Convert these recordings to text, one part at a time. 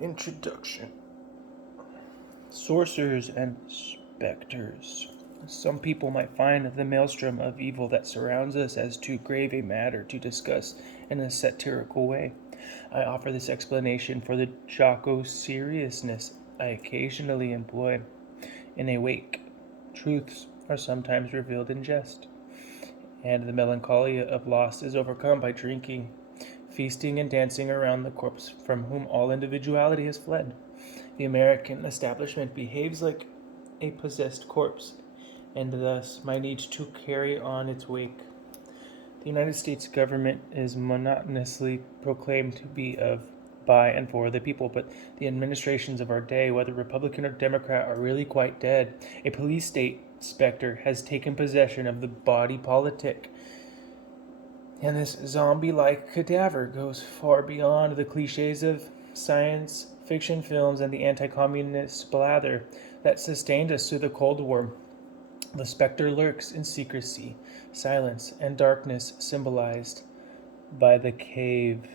Introduction. Sorcerers and specters. Some people might find the maelstrom of evil that surrounds us as too grave a matter to discuss in a satirical way. I offer this explanation for the jocose seriousness I occasionally employ. In a wake, truths are sometimes revealed in jest, and the melancholy of loss is overcome by drinking, feasting, and dancing around the corpse from whom all individuality has fled. The American establishment behaves like a possessed corpse, and thus my need to carry on its wake. The United States government is monotonously proclaimed to be of, by, and for the people, but the administrations of our day, whether Republican or Democrat, are really quite dead. A police state specter has taken possession of the body politic, and this zombie like cadaver goes far beyond the cliches of science fiction films and the anti communist blather that sustained us through the Cold War. The specter lurks in secrecy, silence, and darkness, symbolized by the cave,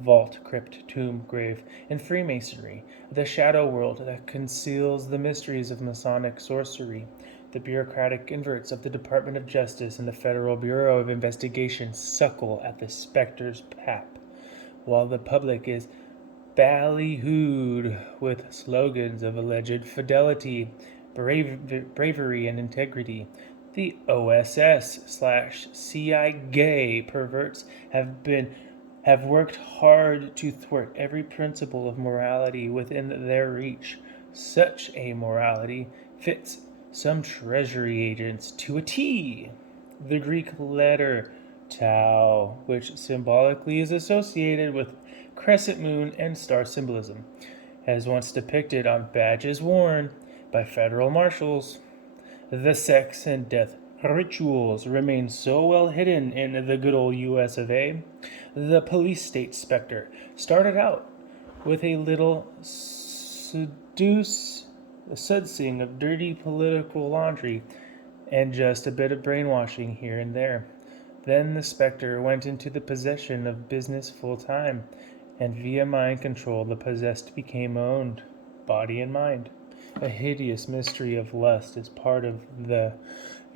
vault, crypt, tomb, grave, and Freemasonry, the shadow world that conceals the mysteries of Masonic sorcery. The bureaucratic inverts of the Department of Justice and the Federal Bureau of Investigation suckle at the specter's pap, while the public is ballyhooed with slogans of alleged fidelity, bravery, and integrity. The OSS/CI gay perverts have worked hard to thwart every principle of morality within their reach. Such a morality fits some treasury agents to a T. The Greek letter tau, which symbolically is associated with crescent moon and star symbolism, as once depicted on badges worn by federal marshals. The sex and death rituals remain so well hidden in the good old US of A. The police state specter started out with a little sudsing of dirty political laundry and just a bit of brainwashing here and there. Then the specter went into the possession of business full time, and via mind control the possessed became owned, body and mind. A hideous mystery of lust is part of the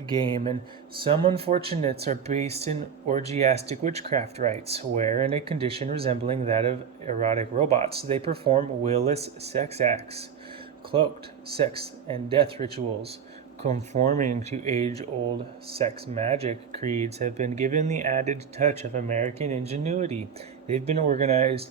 game, and some unfortunates are based in orgiastic witchcraft rites, where, in a condition resembling that of erotic robots, they perform willless sex acts, cloaked sex and death rituals. Conforming to age-old sex magic creeds have been given the added touch of American ingenuity. They've been organized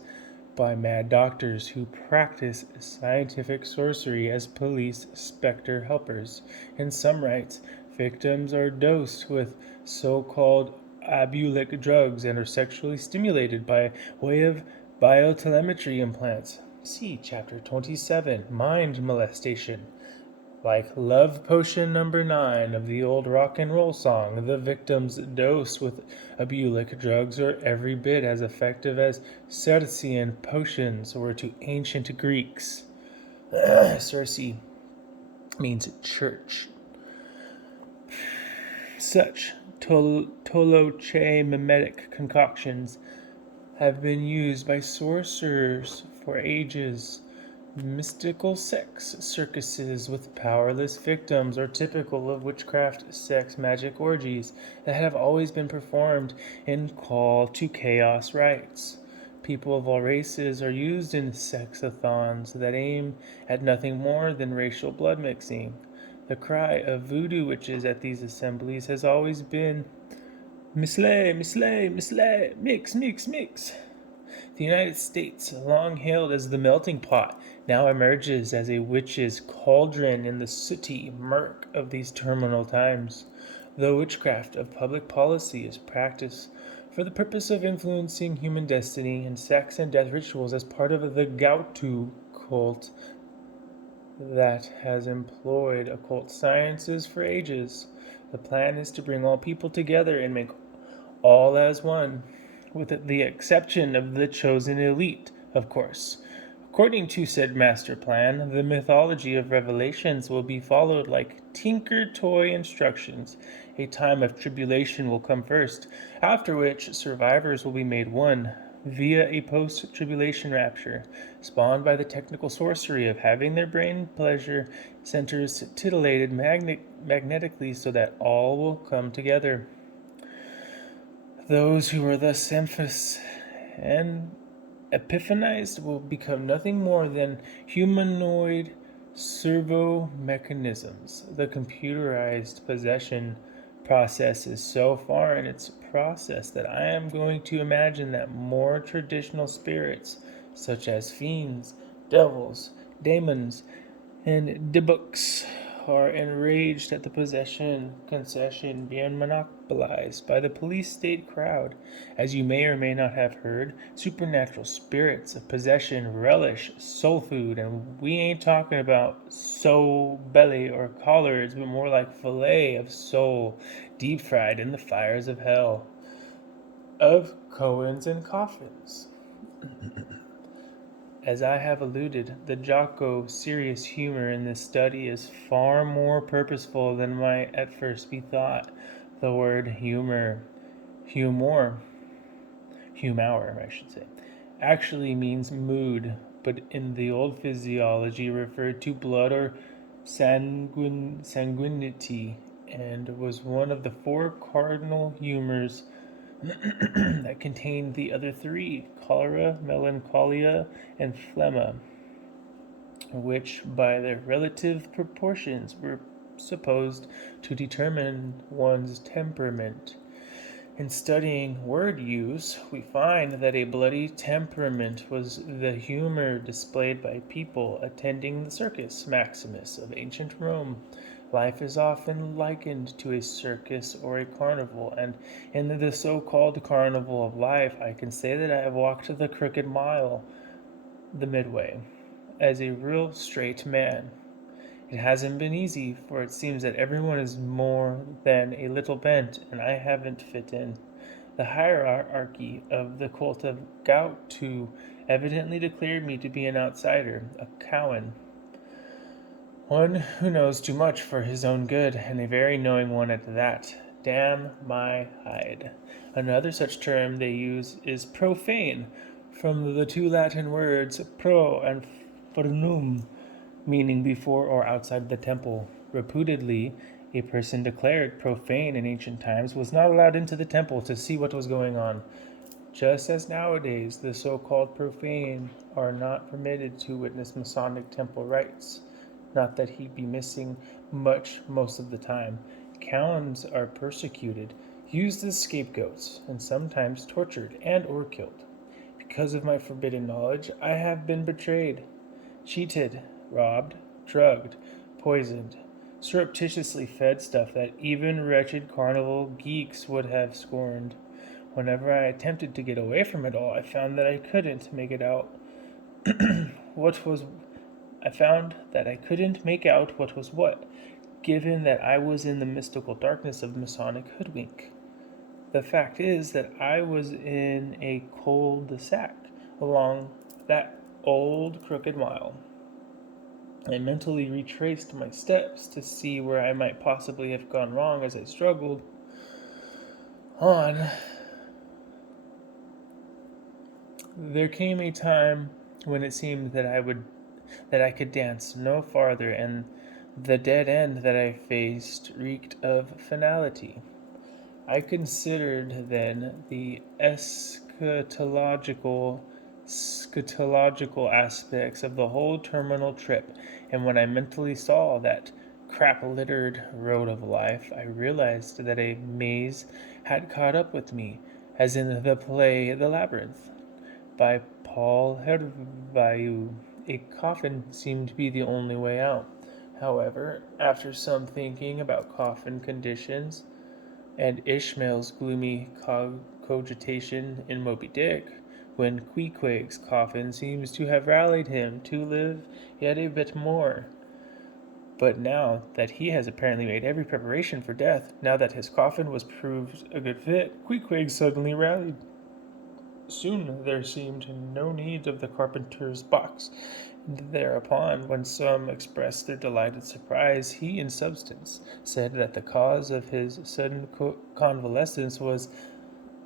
by mad doctors who practice scientific sorcery as police specter helpers. In some rites, victims are dosed with so-called abulic drugs and are sexually stimulated by way of biotelemetry implants. See Chapter 27, Mind Molestation. Like Love Potion number 9 of the old rock and roll song, the victims dosed with abulic drugs are every bit as effective as Circean potions were to ancient Greeks. Circe means church. Such toloche-mimetic concoctions have been used by sorcerers for ages. Mystical sex circuses with powerless victims are typical of witchcraft sex magic orgies that have always been performed in call to chaos rites. People of all races are used in sexathons that aim at nothing more than racial blood mixing. The cry of voodoo witches at these assemblies has always been, "Mislay, mislay, mislay, mix, mix, mix." The United States, long hailed as the melting pot, now emerges as a witch's cauldron in the sooty murk of these terminal times. The witchcraft of public policy is practiced for the purpose of influencing human destiny, and sex and death rituals as part of the Gautu cult that has employed occult sciences for ages. The plan is to bring all people together and make all as one, with the exception of the chosen elite, of course. According to said master plan, the mythology of Revelations will be followed like tinker toy instructions. A time of tribulation will come first, after which survivors will be made one via a post-tribulation rapture, spawned by the technical sorcery of having their brain pleasure centers titillated magnetically so that all will come together. Those who are thus and epiphanized will become nothing more than humanoid servo mechanisms. The computerized possession process is so far in its process that I am going to imagine that more traditional spirits, such as fiends, devils, daemons, and Dybbuk are enraged at the concession being monopolized by the police state crowd. As you may or may not have heard, supernatural spirits of possession relish soul food, and we ain't talking about soul belly or collards, but more like fillet of soul, deep fried in the fires of hell, of Cohens and coffins. As I have alluded, the Jocko serious humor in this study is far more purposeful than might at first be thought. The word humor, humor, I should say, actually means mood, but in the old physiology referred to blood or sanguinity, and was one of the four cardinal humors that contained the other three, cholera, melancholia, and phlegma, which by their relative proportions were supposed to determine one's temperament. In studying word use, we find that a bloody temperament was the humor displayed by people attending the Circus Maximus of ancient Rome. Life is often likened to a circus or a carnival, and in the so-called carnival of life, I can say that I have walked the crooked mile, the midway, as a real straight man. It hasn't been easy, for it seems that everyone is more than a little bent, and I haven't fit in. The hierarchy of the cult of Gaotu evidently declared me to be an outsider, a Cowan, one who knows too much for his own good, and a very knowing one at that. Damn my hide. Another such term they use is profane, from the two Latin words pro and furnum, meaning before or outside the temple. Reputedly, a person declared profane in ancient times was not allowed into the temple to see what was going on, just as nowadays the so-called profane are not permitted to witness Masonic temple rites. Not that he'd be missing much most of the time. Cowans are persecuted, used as scapegoats, and sometimes tortured and or killed. Because of my forbidden knowledge, I have been betrayed, cheated, robbed, drugged, poisoned, surreptitiously fed stuff that even wretched carnival geeks would have scorned. Whenever I attempted to get away from it all, I found that I couldn't make it out what was I found that I couldn't make out what was what, given that I was in the mystical darkness of Masonic hoodwink. The fact is that I was in a cul-de-sac along that old crooked mile. I mentally retraced my steps to see where I might possibly have gone wrong as I struggled on. There came a time when it seemed that I could dance no farther, and the dead end that I faced reeked of finality. I considered then the eschatological aspects of the whole terminal trip, and when I mentally saw that crap-littered road of life, I realized that a maze had caught up with me, as in the play The Labyrinth by Paul Hervieux. A coffin seemed to be the only way out. However, after some thinking about coffin conditions and Ishmael's gloomy cogitation in Moby Dick, when Queequeg's coffin seems to have rallied him to live yet a bit more. But now that he has apparently made every preparation for death, now that his coffin was proved a good fit, Queequeg suddenly rallied. Soon there seemed no need of the carpenter's box, and thereupon, when some expressed their delighted surprise, he, in substance, said that the cause of his sudden convalescence was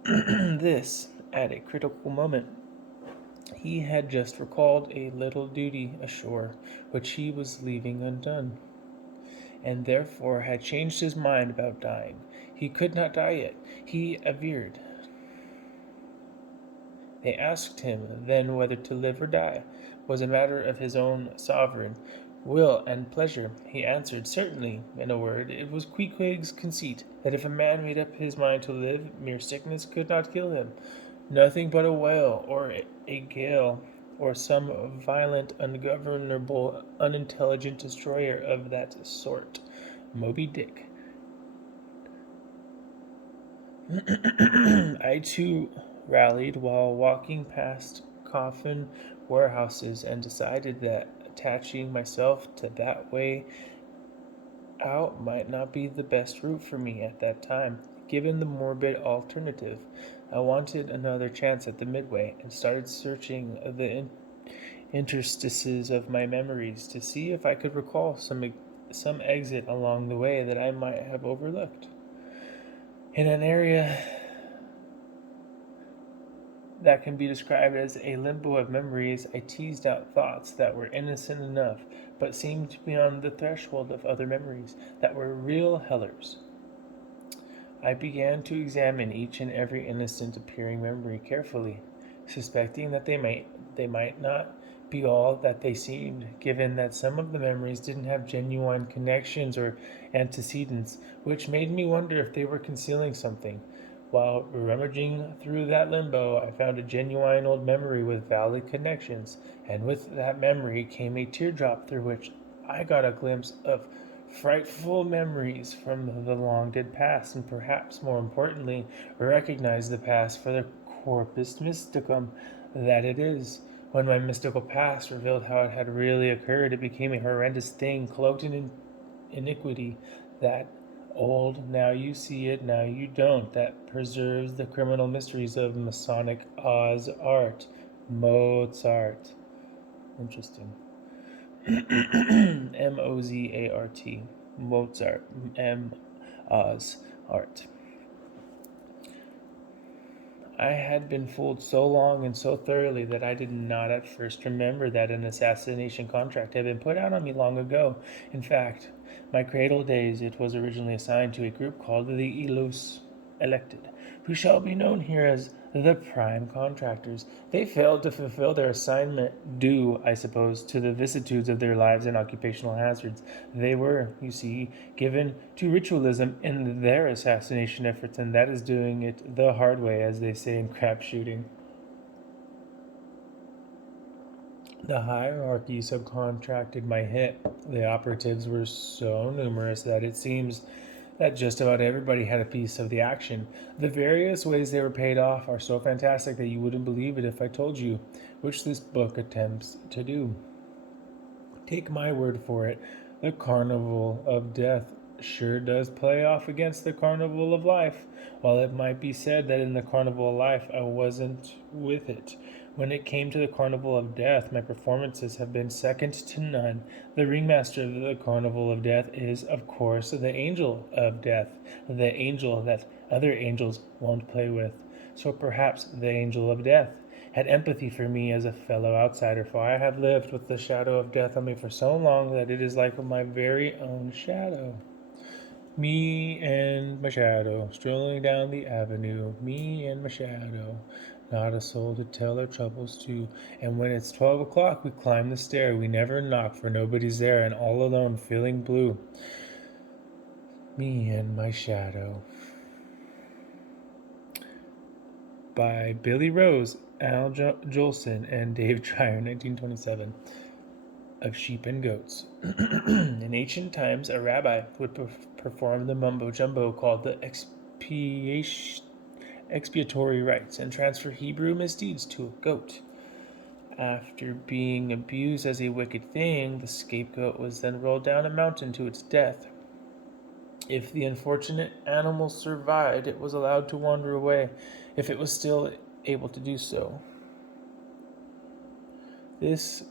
this: at a critical moment. He had just recalled a little duty ashore which he was leaving undone, and therefore had changed his mind about dying. He could not die yet, he averred. They asked him then whether to live or die was a matter of his own sovereign will and pleasure. He answered, certainly. In a word, it was Queequeg's conceit that if a man made up his mind to live, mere sickness could not kill him. Nothing but a whale, or a gale, or some violent, ungovernable, unintelligent destroyer of that sort. Moby Dick. I too rallied while walking past coffin warehouses and decided that attaching myself to that way out might not be the best route for me at that time, given the morbid alternative. I wanted another chance at the midway and started searching the interstices of my memories to see if I could recall some exit along the way that I might have overlooked. In an area that can be described as a limbo of memories, I teased out thoughts that were innocent enough, but seemed beyond the threshold of other memories that were real hellers. I began to examine each and every innocent appearing memory carefully, suspecting that they might not be all that they seemed, given that some of the memories didn't have genuine connections or antecedents, which made me wonder if they were concealing something. While rummaging through that limbo, I found a genuine old memory with valid connections, and with that memory came a teardrop through which I got a glimpse of frightful memories from the long dead past, and perhaps more importantly, recognized the past for the corpus mysticum that it is. When my mystical past revealed how it had really occurred, it became a horrendous thing cloaked in iniquity, that old, now you see it, now you don't, that preserves the criminal mysteries of Masonic Oz art. Mozart. Interesting. Mozart. Mozart. Oz art. I had been fooled so long and so thoroughly that I did not at first remember that an assassination contract had been put out on me long ago. In fact, my cradle days, it was originally assigned to a group called the Elus Elected, who shall be known here as the prime contractors. They failed to fulfill their assignment due, I suppose, to the vicissitudes of their lives and occupational hazards. They were, you see, given to ritualism in their assassination efforts, and that is doing it the hard way, as they say in crap shooting. The hierarchy subcontracted my hit. The operatives were so numerous that it seems that just about everybody had a piece of the action. The various ways they were paid off are so fantastic that you wouldn't believe it if I told you, which this book attempts to do. Take my word for it, the carnival of death sure does play off against the carnival of life. While it might be said that in the carnival of life I wasn't with it, when it came to the carnival of death, my performances have been second to none. The ringmaster of the carnival of death is, of course, the angel of death, the angel that other angels won't play with. So perhaps the angel of death had empathy for me as a fellow outsider, for I have lived with the shadow of death on me for so long that it is like my very own shadow. Me and my shadow, strolling down the avenue, me and my shadow. Not a soul to tell our troubles to. And when it's 12 o'clock, we climb the stair. We never knock, for nobody's there, and all alone, feeling blue. Me and my shadow. By Billy Rose, Al Jolson, and Dave Trier, 1927. Of sheep and goats. In ancient times, a rabbi would perform the mumbo jumbo called the expiatory rites and transfer Hebrew misdeeds to a goat. After being abused as a wicked thing, the scapegoat was then rolled down a mountain to its death. If the unfortunate animal survived, it was allowed to wander away, if it was still able to do so. This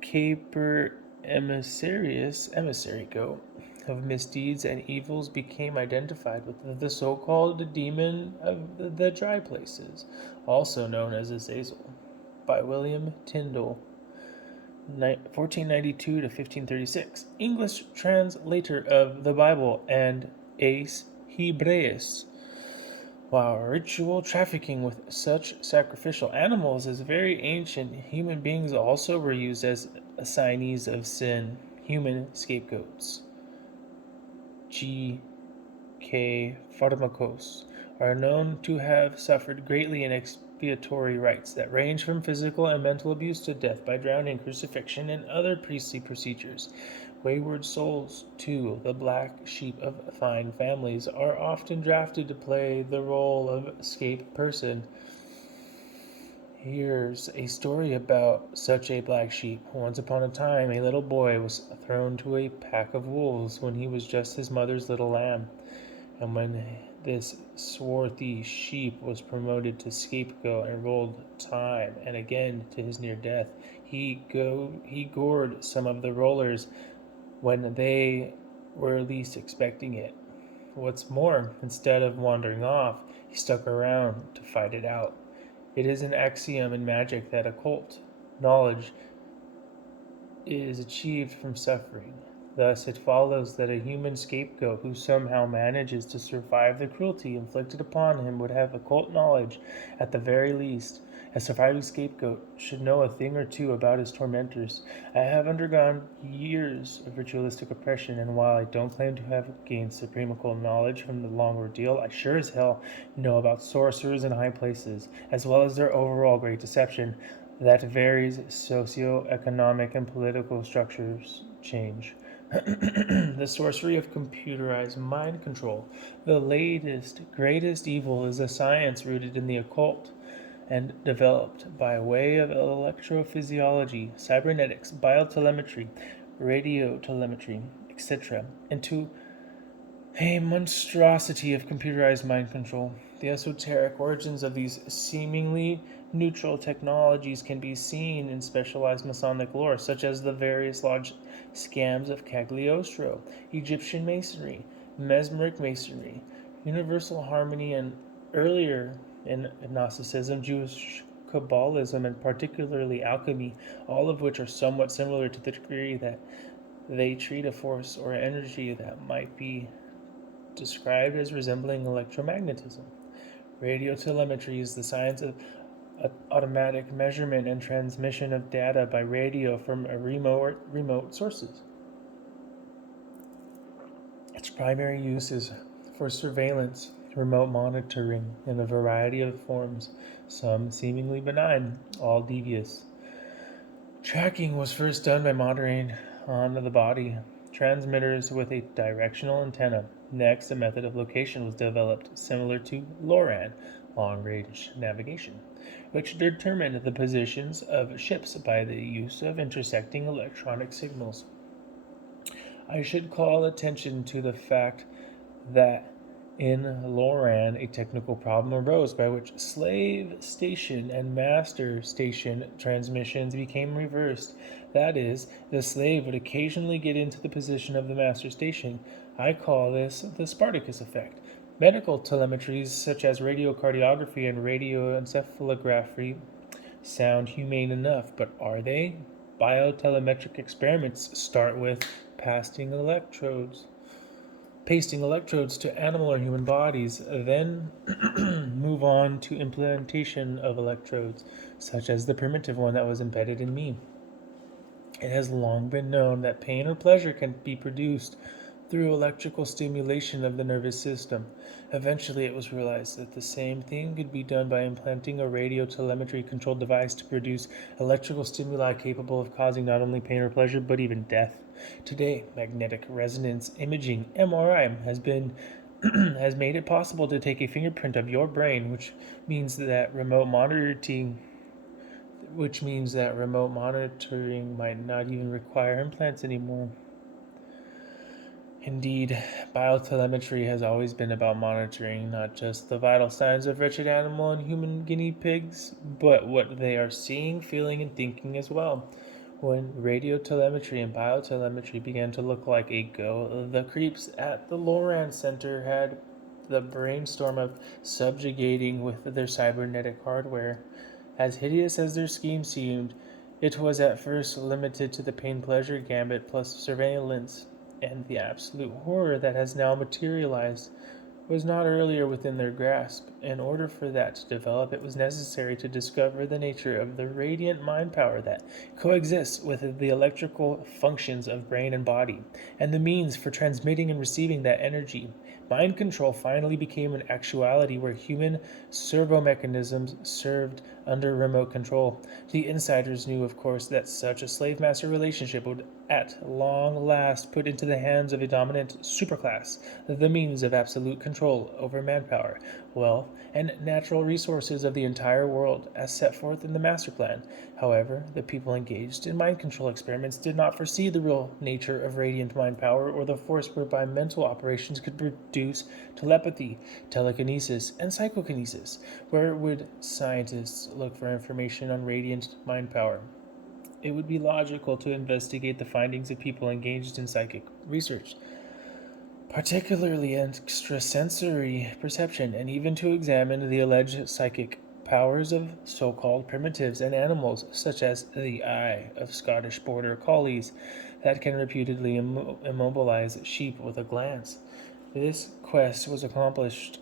Caper emissary goat of misdeeds and evils became identified with the so-called demon of the dry places, also known as Azazel, by William Tyndale, 1492 to 1536, English translator of the Bible and Aes Hebræus. While ritual trafficking with such sacrificial animals is very ancient, human beings also were used as assignees of sin, human scapegoats. G. K. Pharmakos are known to have suffered greatly in expiatory rites that range from physical and mental abuse to death by drowning, crucifixion, and other priestly procedures. Wayward souls, too, the black sheep of fine families, are often drafted to play the role of escaped person. Here's a story about such a black sheep. Once upon a time, a little boy was thrown to a pack of wolves when he was just his mother's little lamb. And when this swarthy sheep was promoted to scapegoat and rolled time and again to his near death, he gored some of the rollers when they were least expecting it. What's more, instead of wandering off, he stuck around to fight it out. It is an axiom in magic that occult knowledge is achieved from suffering. Thus, it follows that a human scapegoat who somehow manages to survive the cruelty inflicted upon him would have occult knowledge at the very least. A surviving scapegoat should know a thing or two about his tormentors. I have undergone years of ritualistic oppression, and while I don't claim to have gained supreme occult knowledge from the long ordeal, I sure as hell know about sorcerers in high places, as well as their overall great deception that varies socio-economic and political structures change. The sorcery of computerized mind control. The latest, greatest evil is a science rooted in the occult and developed by way of electrophysiology, cybernetics, biotelemetry, radiotelemetry, etc., into a monstrosity of computerized mind control. The esoteric origins of these seemingly neutral technologies can be seen in specialized Masonic lore, such as the various lodge scams of Cagliostro, Egyptian masonry, mesmeric masonry, universal harmony, and earlier in Gnosticism, Jewish Kabbalism, and particularly alchemy, all of which are somewhat similar to the degree that they treat a force or energy that might be described as resembling electromagnetism. Radiotelemetry is the science of automatic measurement and transmission of data by radio from remote sources. Its primary use is for surveillance, remote monitoring in a variety of forms, some seemingly benign, all devious. Tracking was first done by monitoring on the body transmitters with a directional antenna. Next, a method of location was developed similar to LORAN, long-range navigation, which determined the positions of ships by the use of intersecting electronic signals. I should call attention to the fact that in LORAN, a technical problem arose by which slave station and master station transmissions became reversed. That is, the slave would occasionally get into the position of the master station. I call this the Spartacus effect. Medical telemetries such as radiocardiography and radioencephalography sound humane enough, but are they? Biotelemetric experiments start with pasting electrodes to animal or human bodies, then move on to implantation of electrodes, such as the primitive one that was embedded in me. It has long been known that pain or pleasure can be produced through electrical stimulation of the nervous system. Eventually, it was realized that the same thing could be done by implanting a radiotelemetry-controlled device to produce electrical stimuli capable of causing not only pain or pleasure, but even death. Today, magnetic resonance imaging (MRI) has made it possible to take a fingerprint of your brain, which means that remote monitoring might not even require implants anymore. Indeed, biotelemetry has always been about monitoring not just the vital signs of wretched animal and human guinea pigs, but what they are seeing, feeling, and thinking as well. When radiotelemetry and biotelemetry began to look like a go, the creeps at the Loran Center had the brainstorm of subjugating with their cybernetic hardware. As hideous as their scheme seemed, it was at first limited to the pain pleasure gambit plus surveillance, and the absolute horror that has now materialized was not earlier within their grasp. In order for that to develop, it was necessary to discover the nature of the radiant mind power that coexists with the electrical functions of brain and body, and the means for transmitting and receiving that energy. Mind control finally became an actuality where human servo mechanisms served under remote control. The insiders knew, of course, that such a slave master relationship would at long last put into the hands of a dominant superclass the means of absolute control over manpower, wealth, and natural resources of the entire world, as set forth in the master plan. However, the people engaged in mind control experiments did not foresee the real nature of radiant mind power or the force whereby mental operations could produce telepathy, telekinesis, and psychokinesis. Where would scientists look for information on radiant mind power? It would be logical to investigate the findings of people engaged in psychic research, particularly extrasensory perception, and even to examine the alleged psychic powers of so-called primitives and animals, such as the eye of Scottish border collies, that can reputedly immobilize sheep with a glance. This quest was accomplished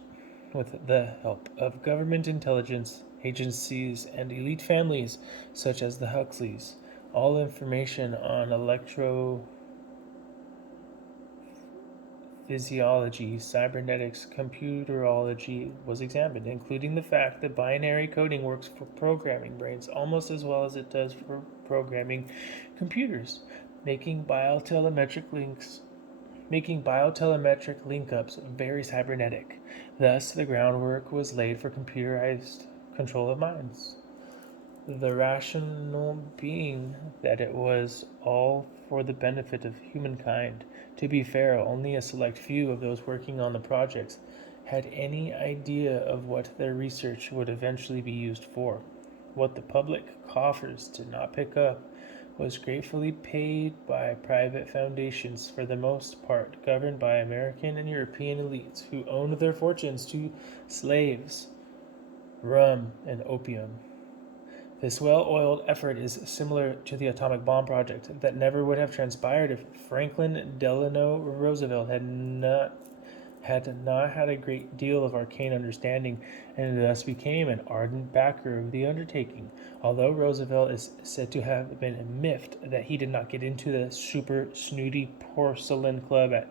with the help of government intelligence agencies and elite families, such as the Huxleys. All information on electrophysiology, cybernetics, computerology was examined, including the fact that binary coding works for programming brains almost as well as it does for programming computers, making biotelemetric link-ups very cybernetic. Thus, the groundwork was laid for computerized control of minds. The rationale being that it was all for the benefit of humankind. To be fair, only a select few of those working on the projects had any idea of what their research would eventually be used for. What the public coffers did not pick up was gratefully paid by private foundations, for the most part governed by American and European elites who owned their fortunes to slaves, rum, and opium. This well-oiled effort is similar to the atomic bomb project that never would have transpired if Franklin Delano Roosevelt had not had a great deal of arcane understanding and thus became an ardent backer of the undertaking. Although Roosevelt is said to have been miffed that he did not get into the super snooty porcelain club at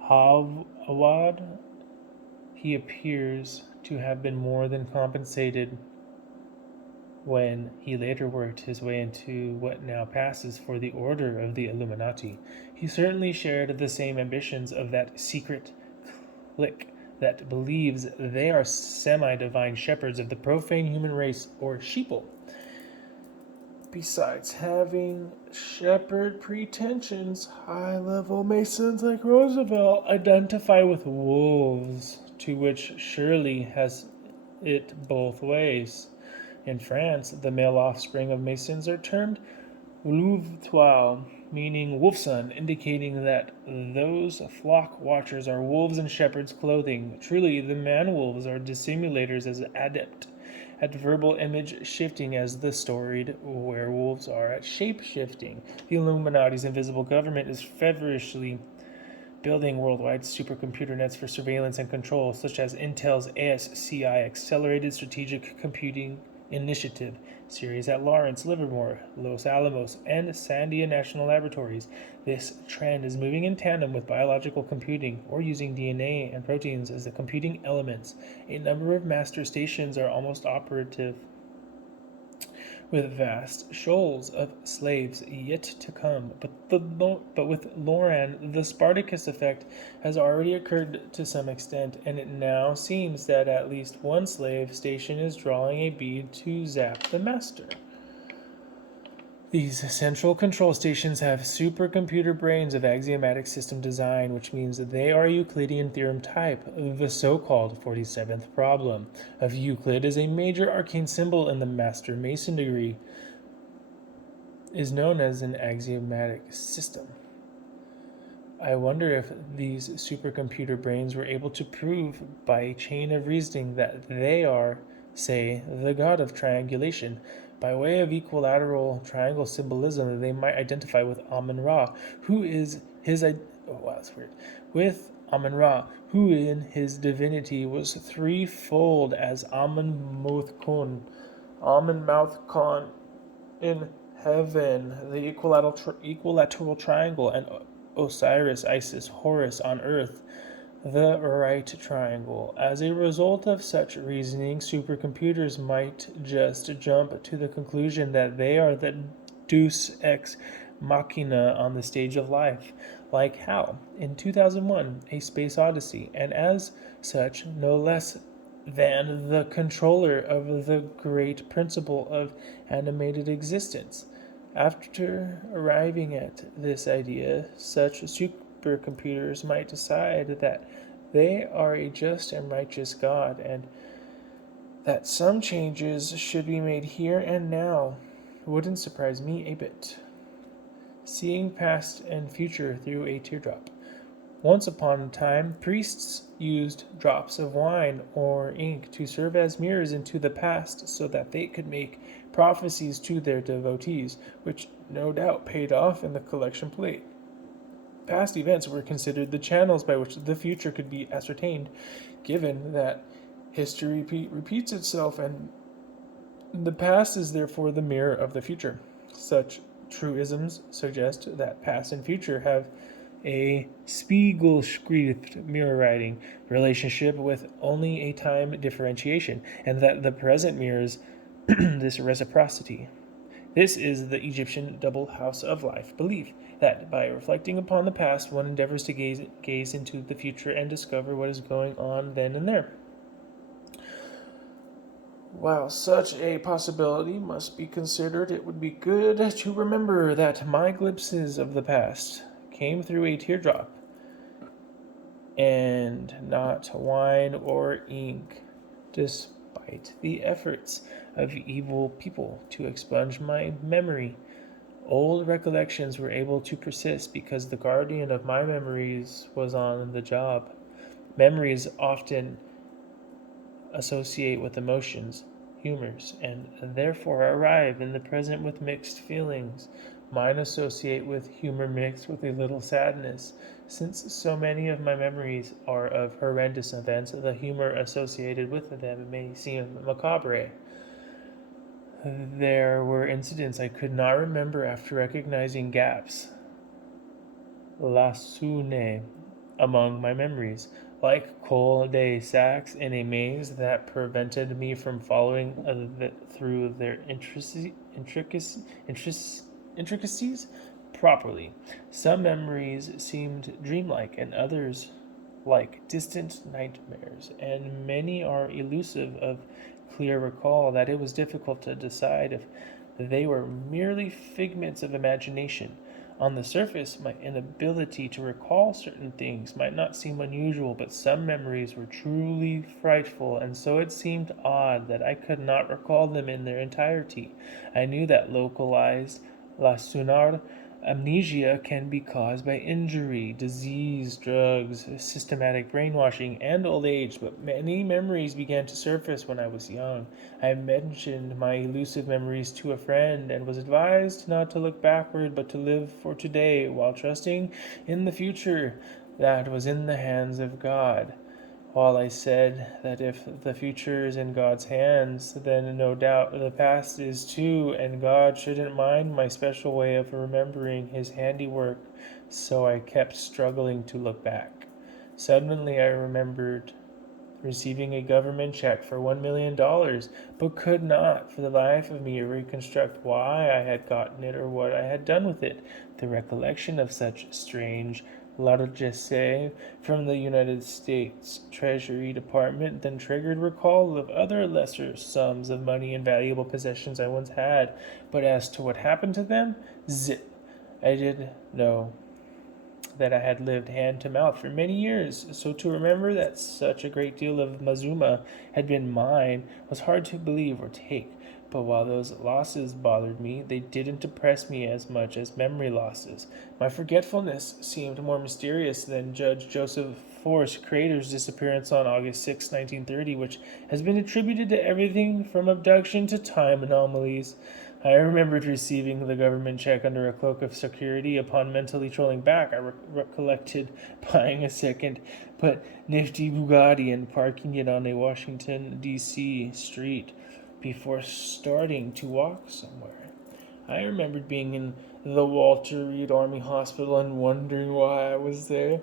Harvard, he appears to have been more than compensated when he later worked his way into what now passes for the Order of the Illuminati. He certainly shared the same ambitions of that secret clique that believes they are semi-divine shepherds of the profane human race, or sheeple. Besides having shepherd pretensions, high-level Masons like Roosevelt identify with wolves, to which surely has it both ways. In France, the male offspring of Masons are termed Louveteaux, meaning wolfson, indicating that those flock watchers are wolves in shepherd's clothing. Truly, the man-wolves are dissimulators as adept at verbal image shifting as the storied werewolves are at shape shifting. The Illuminati's invisible government is feverishly building worldwide supercomputer nets for surveillance and control, such as Intel's ASCI Accelerated Strategic Computing Initiative series at Lawrence, Livermore, Los Alamos, and Sandia National Laboratories. This trend is moving in tandem with biological computing, or using DNA and proteins as the computing elements. A number of master stations are almost operative, with vast shoals of slaves yet to come. But with Loran, the Spartacus effect has already occurred to some extent, and it now seems that at least one slave station is drawing a bead to zap the master. These central control stations have supercomputer brains of axiomatic system design, which means that they are Euclidean theorem type, the so-called 47th problem of Euclid is a major arcane symbol in the Master Mason degree. is known as an axiomatic system. I wonder if these supercomputer brains were able to prove by a chain of reasoning that they are, say, the god of triangulation. By way of equilateral triangle symbolism, they might identify with Amun Ra, who is his. Oh, wow, that's weird. With Amun Ra, who in his divinity was threefold as Amun Muthkun, Amun Mouth Khan in heaven, the equilateral triangle, and Osiris, Isis, Horus on earth, the right triangle. As a result of such reasoning, supercomputers might just jump to the conclusion that they are the deus ex machina on the stage of life, like HAL in 2001, A Space Odyssey, and as such, no less than the controller of the great principle of animated existence. After arriving at this idea, such supercomputers might decide that they are a just and righteous God and that some changes should be made here and now. Wouldn't surprise me a bit. Seeing past and future through a teardrop. Once upon a time, priests used drops of wine or ink to serve as mirrors into the past so that they could make prophecies to their devotees, which no doubt paid off in the collection plate. Past events were considered the channels by which the future could be ascertained, given that history repeats itself and the past is therefore the mirror of the future. Such truisms suggest that past and future have a Spiegelschrift mirror writing relationship with only a time differentiation, and that the present mirrors this reciprocity. This is the Egyptian double house of life belief that by reflecting upon the past, one endeavors to gaze into the future and discover what is going on then and there. While such a possibility must be considered, it would be good to remember that my glimpses of the past came through a teardrop and not wine or ink, despite the efforts of evil people to expunge my memory. Old recollections were able to persist because the guardian of my memories was on the job. Memories often associate with emotions, humors, and therefore arrive in the present with mixed feelings. Mine associate with humor mixed with a little sadness. Since so many of my memories are of horrendous events, the humor associated with them may seem macabre. There were incidents I could not remember after recognizing gaps, lacunae, among my memories, like cul-de-sacs in a maze that prevented me from following through their intricacies properly. Some memories seemed dreamlike, and others like distant nightmares, and many are elusive of clear recall that it was difficult to decide if they were merely figments of imagination. On the surface, my inability to recall certain things might not seem unusual, but some memories were truly frightful, and so it seemed odd that I could not recall them in their entirety. I knew that localized lacunar amnesia can be caused by injury, disease, drugs, systematic brainwashing, and old age, but many memories began to surface when I was young. I mentioned my elusive memories to a friend and was advised not to look backward but to live for today while trusting in the future that was in the hands of God. While I said that if the future is in God's hands, then no doubt the past is too, and God shouldn't mind my special way of remembering his handiwork, so I kept struggling to look back. Suddenly I remembered receiving a government check for $1 million, but could not for the life of me reconstruct why I had gotten it or what I had done with it. The recollection of such strange largesse from the United States Treasury Department then triggered recall of other lesser sums of money and valuable possessions I once had, but as to what happened to them, zip. I did know that I had lived hand to mouth for many years, so to remember that such a great deal of Mazuma had been mine was hard to believe or take. But while those losses bothered me, they didn't depress me as much as memory losses. My forgetfulness seemed more mysterious than Judge Joseph Force Crater's disappearance on August 6, 1930, which has been attributed to everything from abduction to time anomalies. I remembered receiving the government check under a cloak of security. Upon mentally trolling back, I recollected buying a second but nifty Bugatti and parking it on a Washington, D.C. street before starting to walk somewhere. I remembered being in the Walter Reed Army Hospital and wondering why I was there,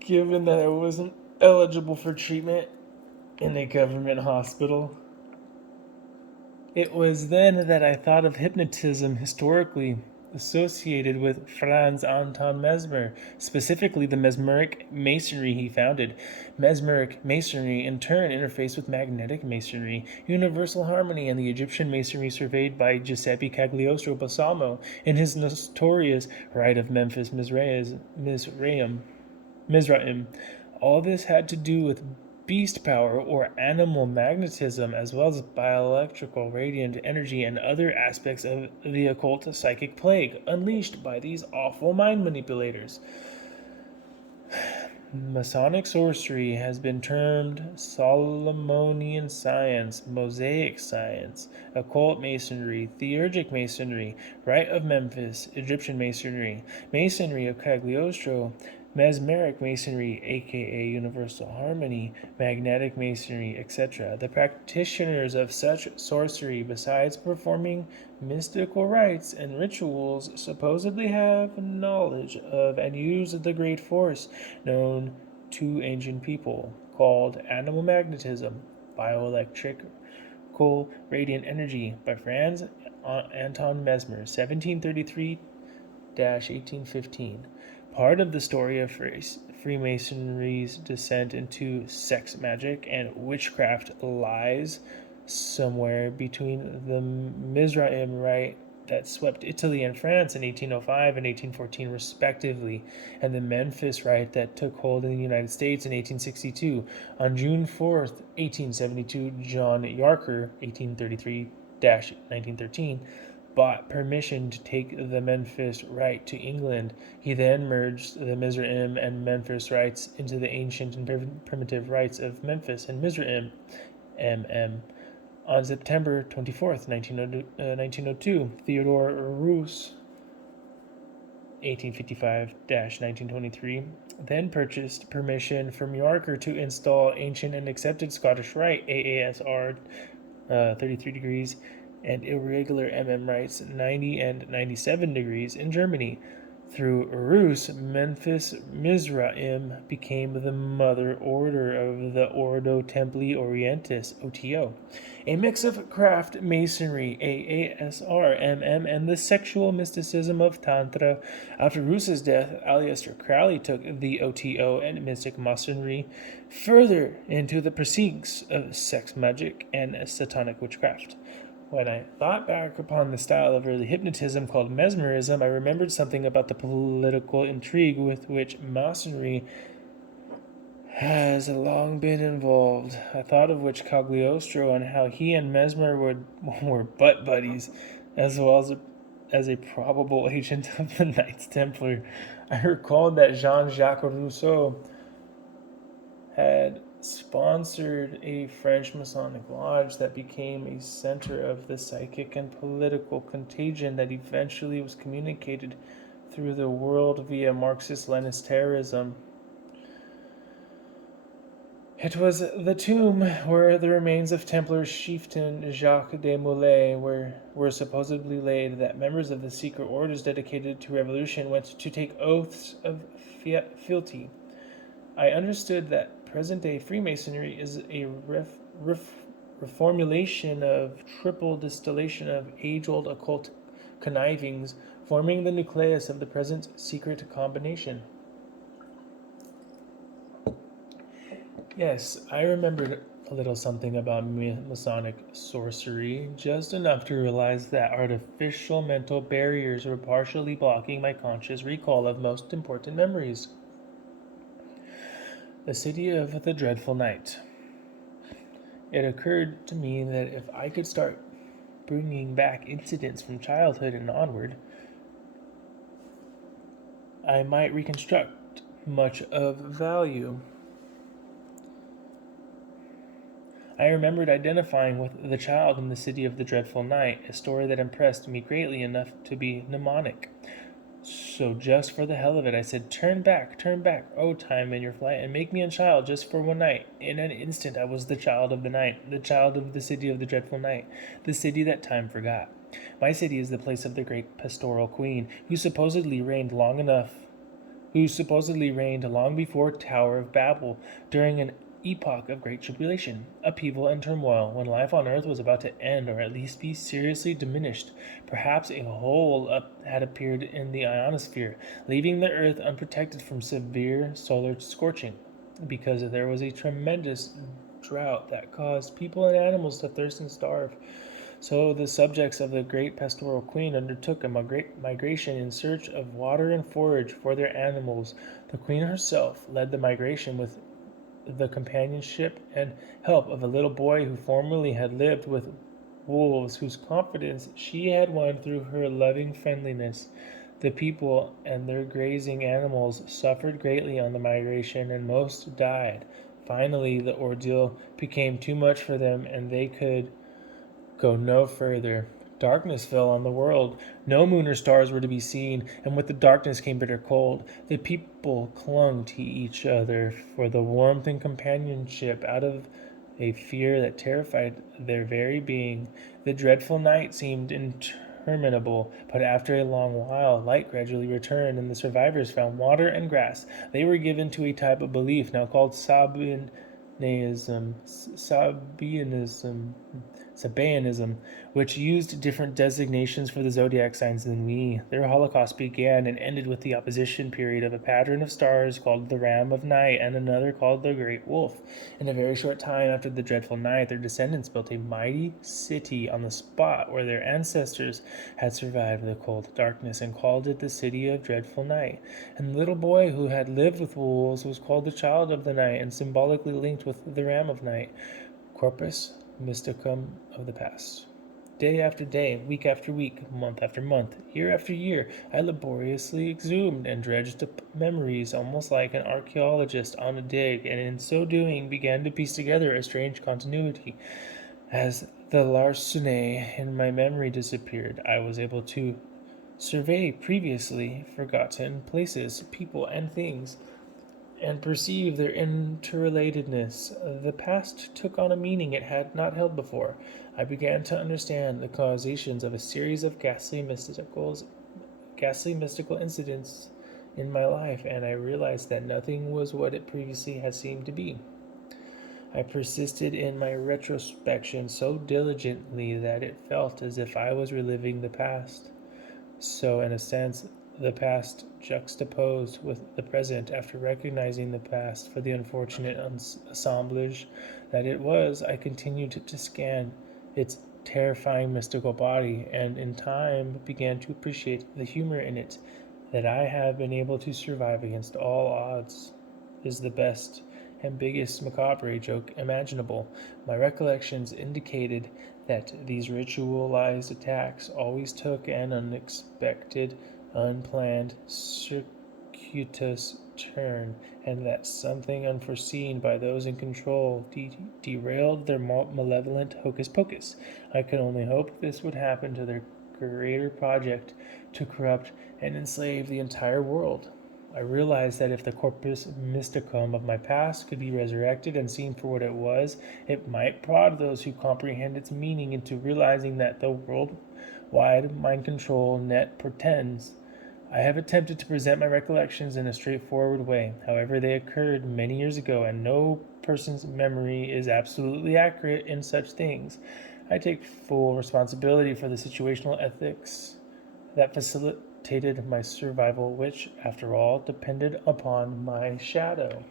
given that I wasn't eligible for treatment in a government hospital. It was then that I thought of hypnotism historically associated with Franz Anton Mesmer, specifically the mesmeric masonry he founded. Mesmeric masonry in turn interfaced with magnetic masonry, universal harmony, and the Egyptian masonry surveyed by Giuseppe Cagliostro Balsamo in his notorious Rite of Memphis Mizraim. All this had to do with beast power or animal magnetism, as well as bioelectrical radiant energy and other aspects of the occult psychic plague unleashed by these awful mind manipulators. Masonic sorcery has been termed Solomonian science, Mosaic science, occult masonry, theurgic masonry, Rite of Memphis, Egyptian masonry, masonry of Cagliostro, mesmeric masonry, aka universal harmony, magnetic masonry, etc. The practitioners of such sorcery, besides performing mystical rites and rituals, supposedly have knowledge of and use the great force known to ancient people, called animal magnetism, bioelectrical radiant energy, by Franz Anton Mesmer, 1733 1815. Part of the story of Freemasonry's descent into sex magic and witchcraft lies somewhere between the Mizraim rite that swept Italy and France in 1805 and 1814 respectively, and the Memphis rite that took hold in the United States in 1862. On June 4th, 1872, John Yarker, 1833-1913, bought permission to take the Memphis rite to England. He then merged the Mizraim and Memphis rites into the ancient and primitive rites of Memphis and Mizraim, MM. On September 24th, 1902, Theodore Roos, 1855-1923, then purchased permission from Yarker to install ancient and accepted Scottish Rite, AASR 33 degrees, and irregular rites 90 and 97 degrees in Germany. Through Rus, Memphis Mizraim became the mother order of the Ordo Templi Orientis, OTO, a mix of craft masonry, AASR, and the sexual mysticism of Tantra. After Rus's death, Aleister Crowley took the OTO and mystic masonry further into the precincts of sex magic and satanic witchcraft. When I thought back upon the style of early hypnotism called mesmerism, I remembered something about the political intrigue with which Masonry has long been involved. I thought of which Cagliostro and how he and Mesmer were butt buddies, as well as a probable agent of the Knights Templar. I recalled that Jean-Jacques Rousseau had sponsored a French Masonic lodge that became a center of the psychic and political contagion that eventually was communicated through the world via Marxist-Leninist terrorism. It was the tomb where the remains of Templar chieftain Jacques de Molay were supposedly laid that members of the secret orders dedicated to revolution went to take oaths of fealty. I understood that present-day Freemasonry is a reformulation of triple distillation of age-old occult connivings, forming the nucleus of the present secret combination. Yes, I remembered a little something about Masonic sorcery, just enough to realize that artificial mental barriers were partially blocking my conscious recall of most important memories. The City of the Dreadful Night. It occurred to me that if I could start bringing back incidents from childhood and onward, I might reconstruct much of value. I remembered identifying with the child in the City of the Dreadful Night, a story that impressed me greatly enough to be mnemonic. So just for the hell of it, I said, turn back, O time in your flight, and make me a child just for one night. In an instant I was the child of the night, the child of the City of the Dreadful Night, the city that time forgot. My city is the place of the great pastoral queen, who supposedly reigned long before Tower of Babel, during an epoch of great tribulation, upheaval, and turmoil, when life on earth was about to end or at least be seriously diminished. Perhaps a hole had appeared in the ionosphere, leaving the earth unprotected from severe solar scorching, because there was a tremendous drought that caused people and animals to thirst and starve. So the subjects of the great pastoral queen undertook a migration in search of water and forage for their animals. The queen herself led the migration with the companionship and help of a little boy who formerly had lived with wolves, whose confidence she had won through her loving friendliness. The people and their grazing animals suffered greatly on the migration, and most died. Finally, the ordeal became too much for them, and they could go no further. Darkness fell on the world. No moon or stars were to be seen, and with the darkness came bitter cold. The people clung to each other for the warmth and companionship out of a fear that terrified their very being. The dreadful night seemed interminable, but after a long while, light gradually returned, and the survivors found water and grass. They were given to a type of belief now called Sabaeanism, which used different designations for the zodiac signs than we. Their holocaust began and ended with the opposition period of a pattern of stars called the Ram of Night and another called the Great Wolf. In a very short time after the dreadful night, their descendants built a mighty city on the spot where their ancestors had survived the cold darkness, and called it the City of Dreadful Night. And the little boy who had lived with wolves was called the Child of the Night, and symbolically linked with the Ram of Night. Corpus mysticum of the past. Day after day, week after week, month after month, year after year, I laboriously exhumed and dredged up memories, almost like an archaeologist on a dig, and in so doing began to piece together a strange continuity. As the larceny in my memory disappeared, I was able to survey previously forgotten places, people, and things, and perceive their interrelatedness. The past took on a meaning it had not held before. I began to understand the causations of a series of ghastly mystical incidents in my life, and I realized that nothing was what it previously had seemed to be. I persisted in my retrospection so diligently that it felt as if I was reliving the past. So, in a sense, the past juxtaposed with the present. After recognizing the past for the unfortunate assemblage that it was, I continued to scan its terrifying mystical body, and in time began to appreciate the humor in it. That I have been able to survive against all odds is the best and biggest macabre joke imaginable. My recollections indicated that these ritualized attacks always took an unexpected, unplanned, circuitous turn, and that something unforeseen by those in control derailed their malevolent hocus pocus. I could only hope this would happen to their greater project to corrupt and enslave the entire world. I realized that if the corpus mysticum of my past could be resurrected and seen for what it was, it might prod those who comprehend its meaning into realizing that the worldwide mind control net pretends. I have attempted to present my recollections in a straightforward way. However, they occurred many years ago, and no person's memory is absolutely accurate in such things. I take full responsibility for the situational ethics that facilitated my survival, which, after all, depended upon my shadow.